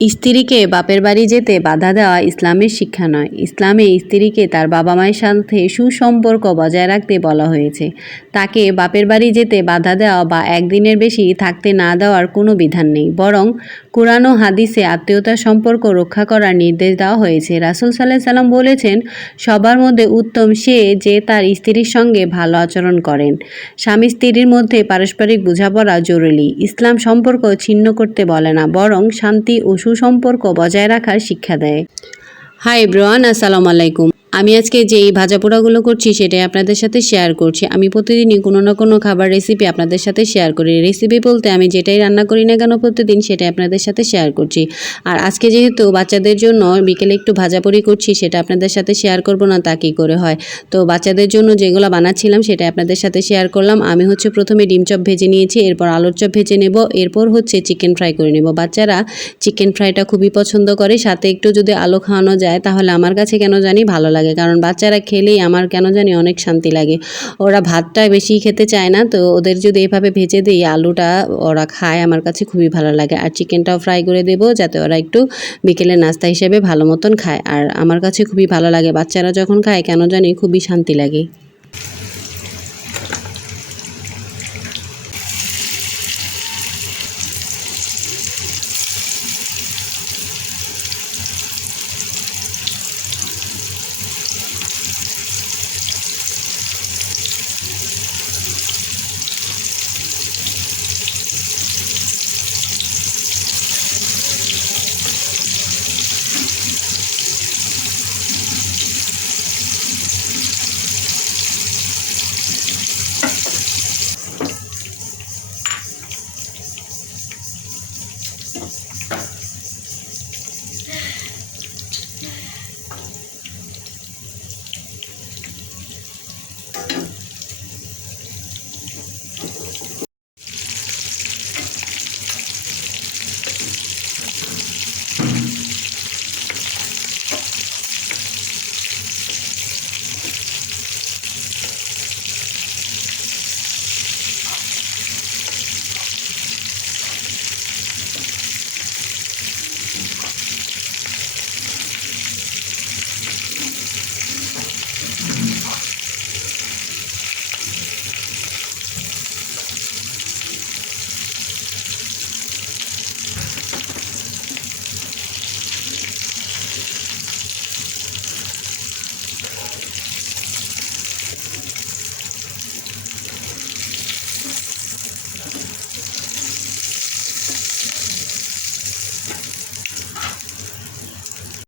স্ত্রীকে বাপের বাড়ি যেতে বাধা দেওয়া ইসলামের শিক্ষা নয়। ইসলামে স্ত্রীকে তার বাবা মায়ের সাথে সুসম্পর্ক বজায় রাখতে বলা হয়েছে। তাকে বাপের বাড়ি যেতে বাধা দেওয়া বা একদিনের বেশি থাকতে না দেওয়ার কোনো বিধান নেই, বরং কুরআন ও হাদিসে আত্মীয়তার সম্পর্ক রক্ষা করার নির্দেশ দেওয়া হয়েছে। রাসূল সাল্লাল্লাহু আলাইহি সাল্লাম বলেছেন, সবার মধ্যে উত্তম সে যে তার স্ত্রীর সঙ্গে ভালো আচরণ করেন। স্বামী স্ত্রীর মধ্যে পারস্পরিক বোঝাপড়া জরুরি। ইসলাম সম্পর্ক ছিন্ন করতে বলে না, বরং শান্তি ও সুসম্পর্ক বজায় রাখার শিক্ষা দেয়। হাই এভরিওয়ান, আসসালামু আলাইকুম। আমি আজকে যেই ভাজা পোড়াগুলো করছি সেটাই আপনাদের সাথে শেয়ার করছি। আমি প্রতিদিনই কোনো না কোনো খাবার রেসিপি আপনাদের সাথে শেয়ার করি। রেসিপি বলতে আমি যেটাই রান্না করি না কেন প্রতিদিন সেটাই আপনাদের সাথে শেয়ার করছি। আর আজকে যেহেতু বাচ্চাদের জন্য বিকেলে একটু ভাজাপোড়ি করছি, সেটা আপনাদের সাথে শেয়ার করব না তা কী করে হয়। তো বাচ্চাদের জন্য যেগুলো বানাচ্ছিলাম সেটা আপনাদের সাথে শেয়ার করলাম। আমি প্রথমে ডিম চপ ভেজে নিয়েছি, এরপর আলুর চপ ভেজে নেব, এরপর চিকেন ফ্রাই করে নেব। বাচ্চারা চিকেন ফ্রাইটা খুবই পছন্দ করে, সাথে একটু যদি আলু খাওয়ানো যায় তাহলে আমার কাছে কেন জানি ভালো লাগে, কারণ বাচ্চারা খেলেই আমার কেন জানি অনেক শান্তি লাগে। ওরা ভাতটা বেশি খেতে চায় না, তো ওদের যদি এভাবে ভেজে দিই আলুটা ওরা খায়, আমার কাছে খুবই ভালো লাগে। আর চিকেনটাও ফ্রাই করে দেবো যাতে ওরা একটু বিকেলের নাস্তা হিসেবে ভালো মতন খায়। আর আমার কাছে খুবই ভালো লাগে, বাচ্চারা যখন খায় কেন জানি খুবই শান্তি লাগে।